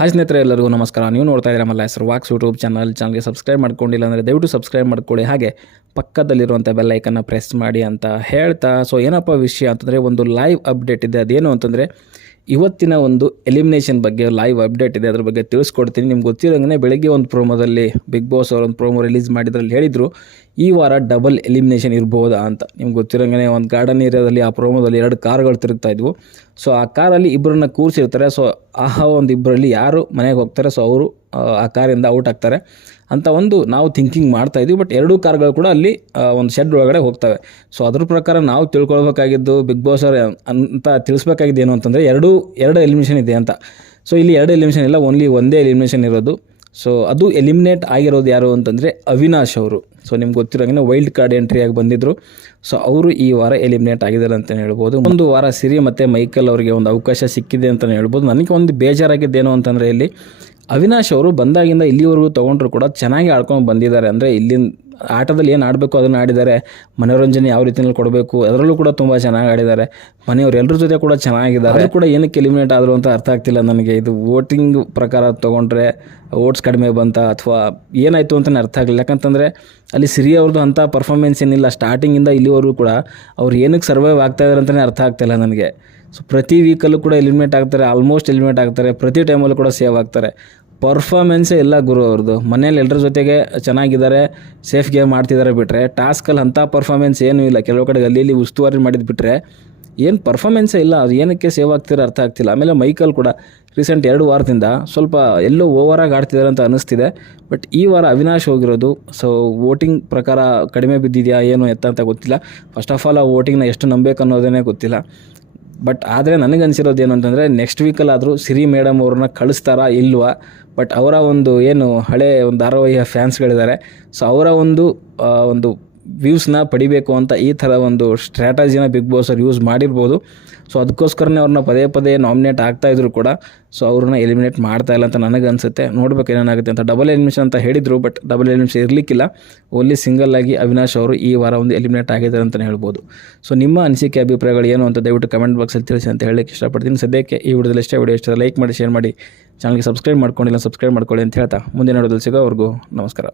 Hi ಸ್ನೇಹಿತರೆ, ಎಲ್ಲರಿಗೂ ನಮಸ್ಕಾರ. ನೀವು ನೋಡ್ತಾ ಇದ್ದೀರಾ ಮಲ್ಲ ಹೆಸರು ವಾಕ್ಸ್ ಯೂಟ್ಯೂಬ್ ಚಾನಲ್. ಚಾನಲ್ಗೆ ಸಬ್ಸ್ಕ್ರೈಬ್ ಮಾಡ್ಕೊಂಡಿಲ್ಲ ಅಂದರೆ ದಯವಿಟ್ಟು ಸಬ್ಸ್ಕ್ರೈಬ್ ಮಾಡ್ಕೊಳ್ಳಿ. ಹಾಗೆ ಪಕ್ಕದಲ್ಲಿರುವಂಥ ಬೆಲ್ಲೈಕನ್ನು ಪ್ರೆಸ್ ಮಾಡಿ ಅಂತ ಹೇಳ್ತಾ. ಸೊ ಏನಪ್ಪ ವಿಷಯ ಅಂತಂದರೆ, ಒಂದು ಲೈವ್ ಅಪ್ಡೇಟ್ ಇದೆ. ಅದೇನು ಅಂತಂದರೆ ಇವತ್ತಿನ ಒಂದು ಎಲಿಮಿನೇಷನ್ ಬಗ್ಗೆ ಲೈವ್ ಅಪ್ಡೇಟ್ ಇದೆ, ಅದ್ರ ಬಗ್ಗೆ ತಿಳಿಸ್ಕೊಡ್ತೀನಿ. ನಿಮ್ಗೆ ಗೊತ್ತಿರೋಂಗೆ ಬೆಳಗ್ಗೆ ಒಂದು ಪ್ರೋಮೋದಲ್ಲಿ ಬಿಗ್ ಬಾಸ್ ಅವರು ಒಂದು ಪ್ರೋಮೋ ರಿಲೀಸ್ ಮಾಡಿದ್ರಲ್ಲಿ ಹೇಳಿದರು, ಈ ವಾರ ಡಬಲ್ ಎಲಿಮಿನೇಷನ್ ಇರ್ಬೋದಾ ಅಂತ. ನಿಮ್ಗೆ ಗೊತ್ತಿರೋಂಗೆ ಒಂದು ಗಾರ್ಡನ್ ಏರಿಯಾದಲ್ಲಿ ಆ ಪ್ರೋಮೋದಲ್ಲಿ ಎರಡು ಕಾರ್ಗಳು ತಿರುಗ್ತಾ ಇದ್ವು. ಸೊ ಆ ಕಾರಲ್ಲಿ ಇಬ್ಬರನ್ನ ಕೂರಿಸಿರ್ತಾರೆ. ಸೊ ಆ ಒಂದು ಇಬ್ಬರಲ್ಲಿ ಯಾರು ಮನೆಗೆ ಹೋಗ್ತಾರೆ? ಸೊ ಅವರು ಆ ಕಾರಿಂದ ಔಟ್ ಆಗ್ತಾರೆ. ಅಂತ ಒಂದು ನಾವು ಥಿಂಕಿಂಗ್ ಮಾಡ್ತಾ ಇದ್ವಿ. ಬಟ್ ಎರಡೂ ಕಾರ್ಗಳು ಕೂಡ ಅಲ್ಲಿ ಒಂದು ಶೆಡ್ ಒಳಗಡೆ ಹೋಗ್ತವೆ. ಸೊ ಅದ್ರ ಪ್ರಕಾರ ನಾವು ತಿಳ್ಕೊಳ್ಬೇಕಾಗಿದ್ದು ಬಿಗ್ ಬಾಸ್ ಅವರು ಅಂತ ತಿಳಿಸ್ಬೇಕಾಗಿದ್ದು ಏನು ಅಂತಂದರೆ ಎರಡು ಎರಡು ಎಲಿಮಿನೇಷನ್ ಇದೆ ಅಂತ. ಸೊ ಇಲ್ಲಿ ಎರಡು ಎಲಿಮಿನೇಷನ್ ಇಲ್ಲ ಓನ್ಲಿ ಒಂದೇ ಎಲಿಮಿನೇಷನ್ ಇರೋದು. ಸೊ ಅದು ಎಲಿಮಿನೇಟ್ ಆಗಿರೋದು ಯಾರು ಅಂತಂದರೆ ಅವಿನಾಶ್ ಅವರು. ಸೊ ನಿಮ್ಗೆ ಗೊತ್ತಿರೋಂಗೆ ವೈಲ್ಡ್ ಕಾರ್ಡ್ ಎಂಟ್ರಿಯಾಗಿ ಬಂದಿದ್ದರು ಸೊ ಅವರು ಈ ವಾರ ಎಲಿಮಿನೇಟ್ ಆಗಿದ್ದಾರೆ ಅಂತಲೇ ಹೇಳ್ಬೋದು. ಒಂದು ವಾರ ಸಿರಿ ಮತ್ತು ಮೈಕಲ್ ಅವರಿಗೆ ಒಂದು ಅವಕಾಶ ಸಿಕ್ಕಿದೆ ಅಂತಲೇ ಹೇಳ್ಬೋದು. ನನಗೆ ಒಂದು ಬೇಜಾರಾಗಿದ್ದೇನು ಅಂತಂದರೆ ಇಲ್ಲಿ ಅವಿನಾಶ್ ಅವರು ಬಂದಾಗಿಂದ ಇಲ್ಲಿವರೆಗೂ ತೊಗೊಂಡ್ರು ಕೂಡ ಚೆನ್ನಾಗಿ ಆಡ್ಕೊಂಡು ಬಂದಿದ್ದಾರೆ. ಅಂದರೆ ಇಲ್ಲಿನ ಆಟದಲ್ಲಿ ಏನು ಆಡಬೇಕು ಅದನ್ನು ಆಡಿದ್ದಾರೆ. ಮನೋರಂಜನೆ ಯಾವ ರೀತಿಯಲ್ಲಿ ಕೊಡಬೇಕು ಅದರಲ್ಲೂ ಕೂಡ ತುಂಬ ಚೆನ್ನಾಗಿ ಆಡಿದ್ದಾರೆ. ಮನೆಯವ್ರು ಎಲ್ಲರ ಜೊತೆ ಕೂಡ ಚೆನ್ನಾಗಿದ್ದಾರೆ. ಕೂಡ ಏನಕ್ಕೆ ಎಲಿಮಿನೇಟ್ ಆದರು ಅಂತ ಅರ್ಥ ಆಗ್ತಿಲ್ಲ ನನಗೆ. ಇದು ವೋಟಿಂಗ್ ಪ್ರಕಾರ ತೊಗೊಂಡ್ರೆ ಓಟ್ಸ್ ಕಡಿಮೆ ಬಂತ ಅಥವಾ ಏನಾಯಿತು ಅಂತಲೇ ಅರ್ಥ ಆಗಲಿಲ್ಲ. ಯಾಕಂತಂದರೆ ಅಲ್ಲಿ ಸಿರಿ ಅವ್ರದ್ದು ಅಂಥ ಪರ್ಫಾರ್ಮೆನ್ಸ್ ಏನಿಲ್ಲ. ಸ್ಟಾರ್ಟಿಂಗಿಂದ ಇಲ್ಲಿವರೆಗೂ ಕೂಡ ಅವ್ರು ಏನಕ್ಕೆ ಸರ್ವೈವ್ ಆಗ್ತಾಯಿದ್ದಾರೆ ಅಂತಲೇ ಅರ್ಥ ಆಗ್ತಿಲ್ಲ ನನಗೆ. ಸೊ ಪ್ರತಿ ವೀಕಲ್ಲೂ ಕೂಡ ಎಲಿಮಿನೇಟ್ ಆಗ್ತಾರೆ ಆಲ್ಮೋಸ್ಟ್ ಎಲಿಮಿನೇಟ್ ಆಗ್ತಾರೆ, ಪ್ರತಿ ಟೈಮಲ್ಲೂ ಕೂಡ ಸೇವ್ ಆಗ್ತಾರೆ. ಪರ್ಫಾಮೆನ್ಸೇ ಇಲ್ಲ ಗುರು ಅವ್ರದ್ದು ಮನೇಲಿ ಎಲ್ಲರ ಜೊತೆಗೆ ಚೆನ್ನಾಗಿದ್ದಾರೆ ಸೇಫ್ ಗೇಮ್ ಮಾಡ್ತಿದ್ದಾರೆ ಬಿಟ್ಟರೆ ಟಾಸ್ಕಲ್ಲಿ ಅಂಥ ಪರ್ಫಾಮೆನ್ಸ್ ಏನೂ ಇಲ್ಲ. ಕೆಲವು ಕಡೆ ಅಲ್ಲಿ ಉಸ್ತುವಾರಿ ಮಾಡಿದ್ದು ಬಿಟ್ಟರೆ ಏನು ಪರ್ಫಾರ್ಮೆನ್ಸೇ ಇಲ್ಲ, ಅದು ಏನಕ್ಕೆ ಸೇವ್ ಆಗ್ತಿರೋ ಅರ್ಥ ಆಗ್ತಿಲ್ಲ. ಆಮೇಲೆ ಮೈಕಲ್ ಕೂಡ ರೀಸೆಂಟ್ ಎರಡು ವಾರದಿಂದ ಸ್ವಲ್ಪ ಎಲ್ಲೋ ಓವರಾಗಿ ಆಡ್ತಿದ್ದಾರೆ ಅಂತ ಅನಿಸ್ತಿದೆ ಬಟ್ ಈ ವಾರ ಅವಿನಾಶ್ ಹೋಗಿರೋದು ಸೊ ವೋಟಿಂಗ್ ಪ್ರಕಾರ ಕಡಿಮೆ ಬಿದ್ದಿದೆಯಾ, ಏನು ಎತ್ತ ಅಂತ ಗೊತ್ತಿಲ್ಲ. ಫಸ್ಟ್ ಆಫ್ ಆಲ್ ಆ ವೋಟಿಂಗ್ನ ಎಷ್ಟು ನಂಬಬೇಕು ಅನ್ನೋದೇ ಗೊತ್ತಿಲ್ಲ. ಬಟ್ ಆದರೆ ನನಗನ್ಸಿರೋದು ಏನು ಅಂತಂದರೆ ನೆಕ್ಸ್ಟ್ ವೀಕಲ್ಲಾದರೂ ಸಿರಿ ಮೇಡಮ್ ಅವ್ರನ್ನ ಕಳಿಸ್ತಾರಾ ಇಲ್ವಾ? ಬಟ್ ಅವರ ಒಂದು ಏನು ಹಳೆ ಒಂದು ಧಾರಾವಾಹಿಯ ಫ್ಯಾನ್ಸ್ಗಳಿದ್ದಾರೆ ಸೊ ಅವರ ಒಂದು ಒಂದು ವ್ಯೂಸ್ನ ಪಡಿಬೇಕು ಅಂತ ಈ ಥರ ಒಂದು ಸ್ಟ್ರಾಟಜಿನ ಬಿಗ್ ಬಾಸ್ ಅವ್ರು ಯೂಸ್ ಮಾಡಿರ್ಬೋದು. ಸೊ ಅದಕ್ಕೋಸ್ಕರನೇ ಅವ್ರನ್ನ ಪದೇ ಪದೇ ನಾಮಿನೇಟ್ ಆಗ್ತಾ ಇದ್ರು ಕೂಡ ಸೊ ಅವ್ರನ್ನ ಎಲಿಮಿನೇಟ್ ಮಾಡ್ತಾ ಇಲ್ಲ ಅಂತ ನನಗೆ ಅನಿಸುತ್ತೆ. ನೋಡ್ಬೇಕು ಏನಾಗುತ್ತೆ ಅಂತ. ಡಬಲ್ ಎಲಿಮಿನೇಷನ್ ಅಂತ ಹೇಳಿದರು ಬಟ್ ಡಬಲ್ ಎಲಿಮಿನೇಷನ್ ಇರಲಿಕ್ಕಿಲ್ಲ. ಓನ್ಲಿ ಸಿಂಗಲ್ ಆಗಿ ಅವಿನಾಶ್ ಅವರು ಈ ವಾರ ಒಂದು ಎಲಿಮಿನೇಟ್ ಆಗಿದ್ದಾರೆ ಅಂತಲೇ ಹೇಳ್ಬೋದು. ಸೊ ನಿಮ್ಮ ಅನಿಸಿಕೆ, ಅಭಿಪ್ರಾಯಗಳು ಏನು ಅಂತ ದಯವಿಟ್ಟು ಕಮೆಂಟ್ ಬಾಕ್ಸಲ್ಲಿ ತಿಳಿಸಿ ಅಂತ ಹೇಳಕ್ಕೆ ಇಷ್ಟಪಡ್ತೀನಿ. ಸದ್ಯಕ್ಕೆ ಈ ವಿಡಿಯೋದಲ್ಲಿ ಇಷ್ಟೇ ವಿಡಿಯೋ ಇಷ್ಟ ಲೈಕ್ ಮಾಡಿ ಶೇರ್ ಮಾಡಿ. ಚಾನಲ್ಗೆ ಸಬ್ಸ್ಕ್ರೈಬ್ ಮಾಡ್ಕೊಂಡಿಲ್ಲ ಸಬ್ಸ್ಕ್ರೈಬ್ ಮಾಡ್ಕೊಳ್ಳಿ ಅಂತ ಹೇಳ್ತಾ. ಮುಂದಿನ ವಿಡಿಯೋದಲ್ಲಿ ಸಿಗೋವರೆಗೂ ನಮಸ್ಕಾರ.